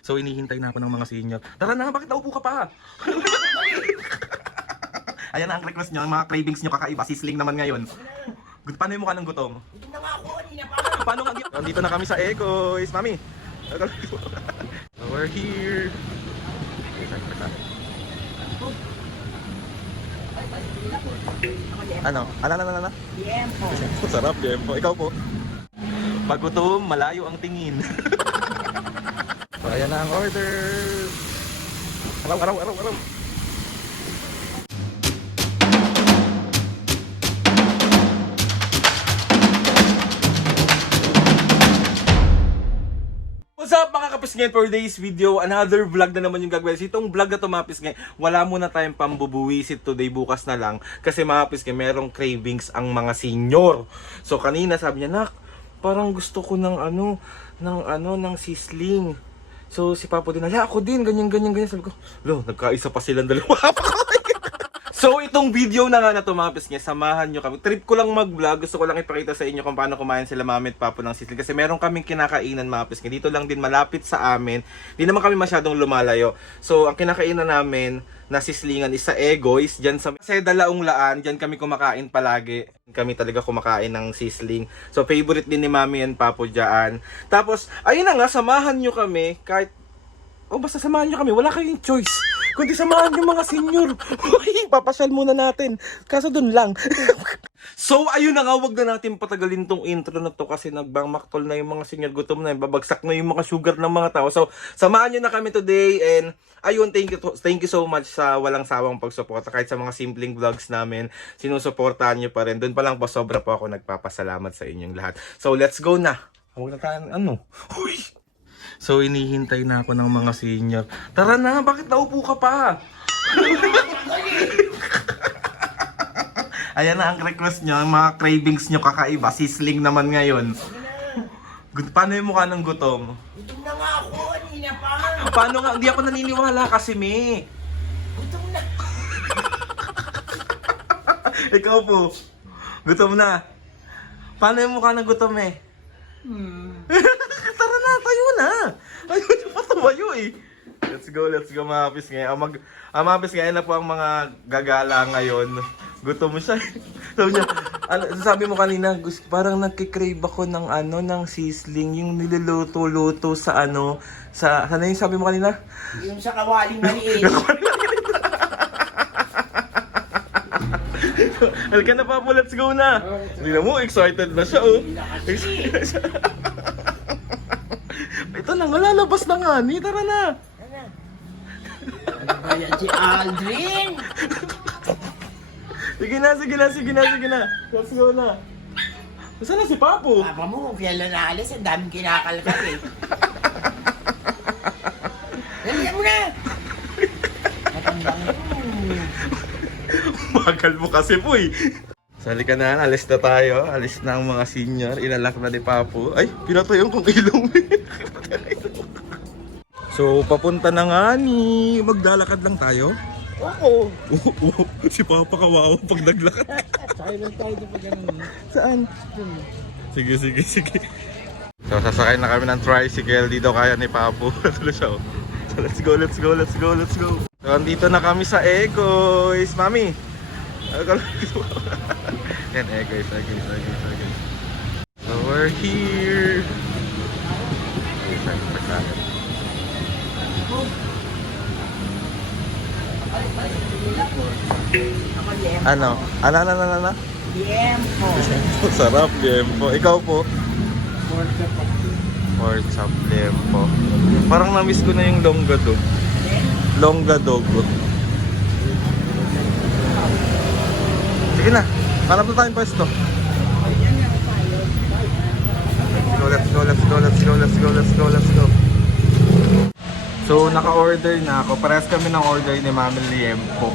So inihintay na ako ng mga senior. Tara na, bakit naupo ka pa? Ayan na ang request nyo, ang mga cravings nyo kakaiba. Sisling naman ngayon. Paano yung mukha ng gutom? Hindi na nga ako kanina pa. Paano nga? Nandito na kami sa Eco's, mami. So we're here. Ano? Ano? Tiempo. Sarap, Jempo. Ikaw po. Pag gutom, malayo ang tingin. So, ayan na ang order. Araw. What's up mga kapisngay, for today's video, another vlog na naman yung gagawin. Itong vlog na to mga kapisngay, wala muna tayong pambubuwisit today, bukas na lang. Kasi mga kapisngay, merong cravings ang mga senior. So kanina sabi niya, nak, parang gusto ko ng ng sisling. So si Papo din, ala ako din, ganyan. Sabi ko, lo, nagkaisa pa silang dalawa. So itong video na nga na to mga pisngi, samahan nyo kami. Trip ko lang mag-vlog, gusto ko lang ipakita sa inyo kung paano kumain sila mami at papo ng sisling. Kasi meron kaming kinakainan mga pisngi, dito lang din malapit sa amin. Di naman kami masyadong lumalayo. So ang kinakainan namin na sislingan is sa Ego's, dyan sa Dalaong Laan, dyan kami kumakain palagi. Kami talaga kumakain ng sisling. So favorite din ni mami and papo dyan. Tapos ayun na nga, samahan nyo kami kahit basta samahan nyo kami, wala kayong choice. Kundi samahan nyo mga senior. Papasyal muna natin. Kaso dun lang. So, ayun na nga, wag na natin patagalin tong intro na to kasi nagbangmaktol na yung mga senior, gutom na, babagsak na yung mga sugar ng mga tao. So, samahan nyo na kami today and ayun, thank you so much sa walang sawang pagsuporta. Kahit sa mga simpleng vlogs namin, sinusuportahan nyo pa rin. Doon pa lang po, sobra po ako nagpapasalamat sa inyong lahat. So, let's go na. Huwag na tayo, Uy! So, inihintay na ako ng mga senior. Tara na, bakit naupo ka pa? Ayan na ang request nyo, ang mga cravings nyo kakaiba. Sisling naman ngayon. Paano yung mukha ng gutom? Gutom na nga ako kanina pa. Paano nga? Hindi ako naniniwala kasi, me. Gutom na. Ikaw po. Gutom na. Paano yung mukha ng gutom, eh? Tara na, tayo na. Ayun yung patumayo eh. Let's go mga pisngay. Ang mga pisngay na po ang mga gagala ngayon. Gutom siya. Sabi mo kanina, parang nagkikrave ako ng ng sisling, yung niluluto-luto sa sana yung sabi mo kanina? Yung sa kawaling maliit. Halika na Papo, let's go na. Hindi na mo, excited na siya oh. Ito na, lalabas na nga ni, tara na. Ano ba yan si Aldrin? Sige na. Let's go na. Saan na si Papo? Papa mo, kung kailan naalis, ang daming kinakalkal eh. Dalihan mo na! Matandang Bagal mo kasi po eh. Sali ka na, alis na tayo. Alis na ang mga senior. Ilalak na ni Papo. Ay, pinatayon kong ilong. So, papunta na nga ni. Maglalakad lang tayo. Oo. Si Papa kawawa pag naglakad. Sakay lang tayo na pag ganun. Saan? Sige. So, sasakay na kami ng tricycle. Dito kaya ni Papo. Tuloy siya oh. So, let's go. So, andito na kami sa Eco's. Mami. Yan, Eco's. So, we're here. Ano? Tiempo. Sarap, Jempo. Ikaw po? Porta po. Pork chop, Jempo. Parang na-miss ko na yung longgadog. Longgadog. Sige na. Hanap na tayong pwesto. Let's go. So, naka-order na ako. Parehas kami ng order ni Mami Liempo.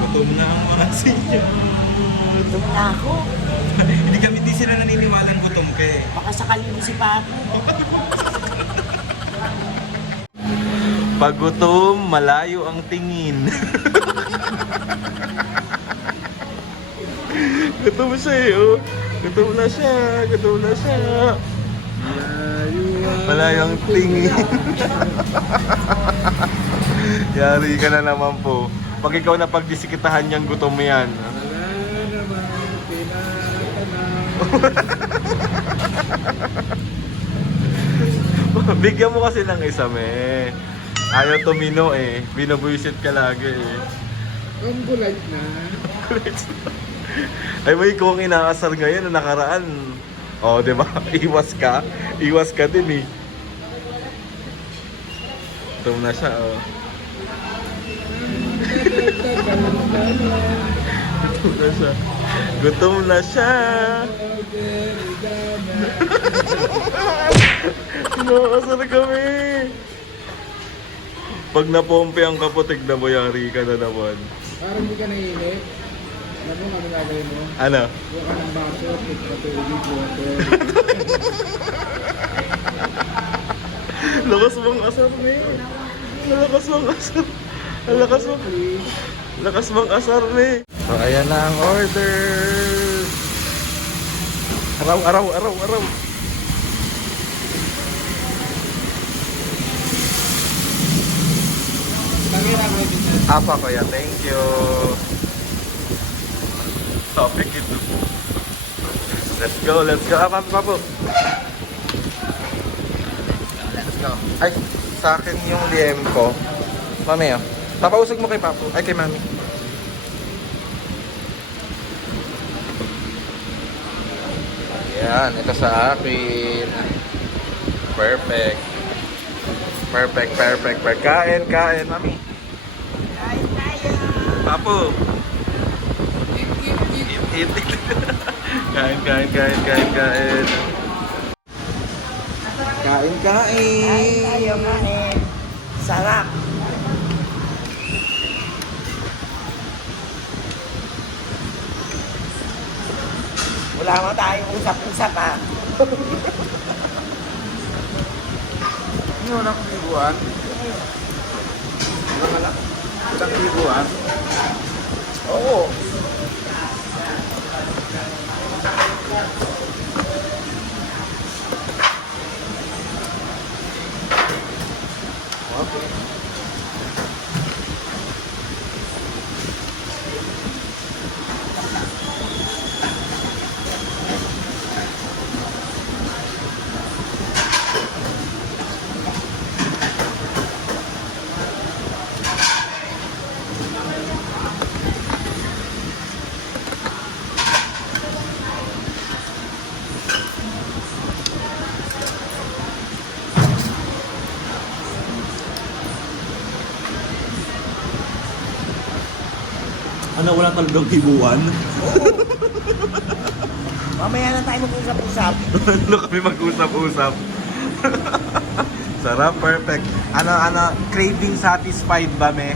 Gutom na ang mga senior. Gutom na ako. Hindi sila naniniwalang gutom ka eh. Baka sakali mo si Papo. Pag gutom, malayo ang tingin. Gutom siya eh, oh. Gutom na siya. Malayo Wala yung tingin. Yari ka na naman po. Pag ikaw na pagdisikitahan niyang gutom mo yan. Wala naman tinatanaw. Bigyan mo kasi ng isa, me. Ayaw tumino eh. Binabuisit ka lagi eh. Ang gulat na. Ay, may kung inaasar ngayon na nakaraan. Oh, di ba? Iwas ka. Iwas ka din eh. Gutom na siya, oh. Gutom na siya. Gutom na siya. Inaasar kami. Pag napompe ang kaputik na bayari ka na naman. Parang hindi ka naiinip. Alam mo kami gagawin mo? Ano? Buka ka ng baso, patulog, water. Lakas mong asar, me. Lakas mong asar. Lakas mong... Lakas mong asar, me. So, ayan na ang order. Araw. Apa ko yan, thank you. Topic ito. Let's go. Apa po? Let's go. Ay, sa akin yung DM ko. Mami, oh. Papausog mo kay Papo. Ay, kay Mami. Yan, ito sa akin. Perfect. Kain, Mami. Papo. Eat. Kain. Kain. Tayo kain. Sarap. Wala mo tayong usap-usap ha. Ano na kung libuan? Ilang libuan? Oo. Ano, wala talagang hibuan? Mamaya na tayo mag-usap-usap. Ano kami mag-usap-usap? Sarap, perfect. Ano, craving satisfied ba, me?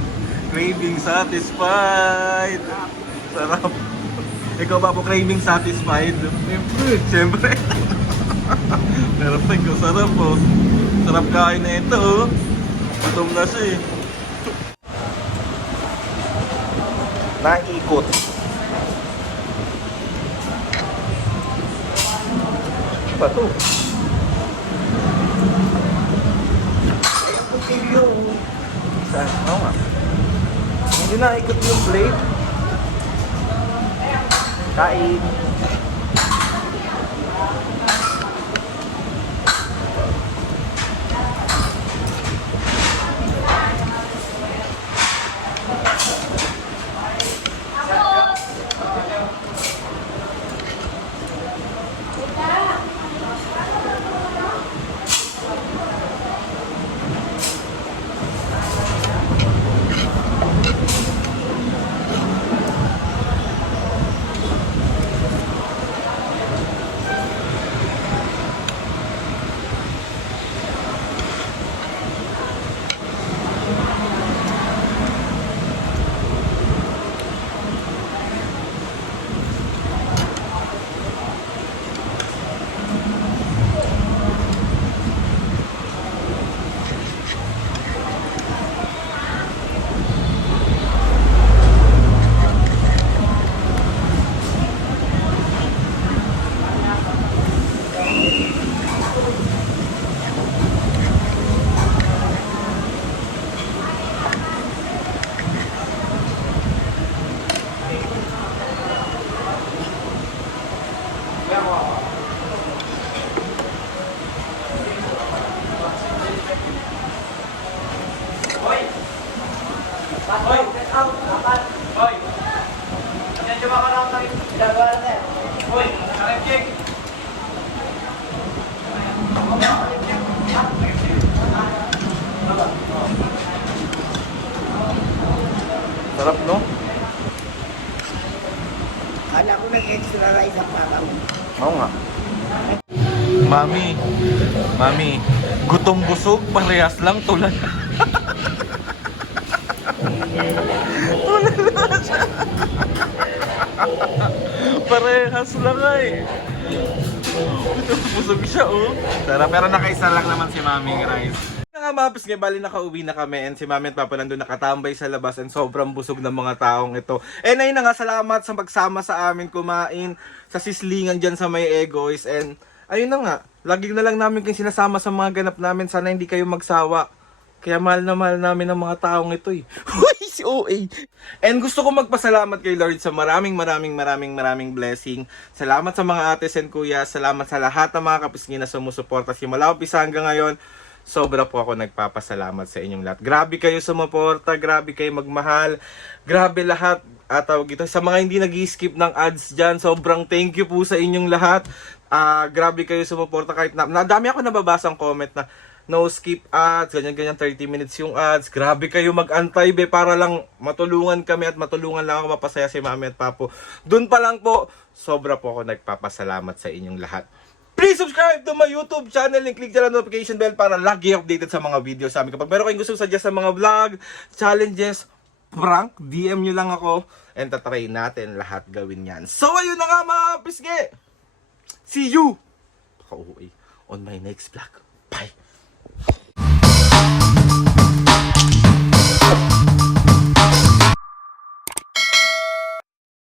Craving satisfied. Sarap. Ikaw ba po craving satisfied? Siyempre. Perfect, oh, sarap po. Sarap kain na ito, oh. Gutom na siya eh. Naikot. Ba to? Ay, ang putilyo. Saan? Oo nga. Hindi naikot yung plate. Kain. Hoy! Yan yung mga karang tayo. Hoy! Nakipik! Sarap, no? Kala ko nag-extra rice ang papa mo. Oo nga. Mami, gutom busog, parehas lang, tulad. Tulad lang siya. Parehas lang ay. Gutom busog siya, oh. Tara, pero nakaisa lang naman si Maming Rice. Nga mapis nga, bali nakauwi na kami and si Mami at Papa nandun nakatambay sa labas and sobrang busog ng mga taong ito. And ayun na nga, salamat sa pagsama sa amin kumain sa sislingan dyan sa may Egois. And ayun na nga, lagi na lang namin kayong sinasama sa mga ganap namin. Sana hindi kayo magsawa. Kaya mahal na mahal namin ang mga taong ito eh. Uy, si OA! And gusto ko magpasalamat kay Lord sa maraming blessing. Salamat sa mga ates and kuya. Salamat sa lahat ng mga kapisngin na sumusuporta. Simula umpisa hanggang ngayon. Sobra po ako nagpapasalamat sa inyong lahat. Grabe kayo sumuporta, grabe kayo magmahal, grabe lahat. At tawag ito, sa mga hindi nag-skip ng ads dyan, sobrang thank you po sa inyong lahat. Grabe kayo sumuporta kahit na dami ako nababasang comment na no skip ads, ganyan 30 minutes yung ads. Grabe kayo mag-antay be para lang matulungan kami at matulungan lang ako mapasaya si Mami at Papo. Doon pa lang po, sobra po ako nagpapasalamat sa inyong lahat. Please subscribe to my YouTube channel and click the notification bell para lagi updated sa mga videos sa amin. Kapag meron kayong gusto suggest sa mga vlog, challenges, prank, DM nyo lang ako and tatry natin lahat gawin yan. So ayun na nga mga pisngi! See you! Pakauwi on my next vlog.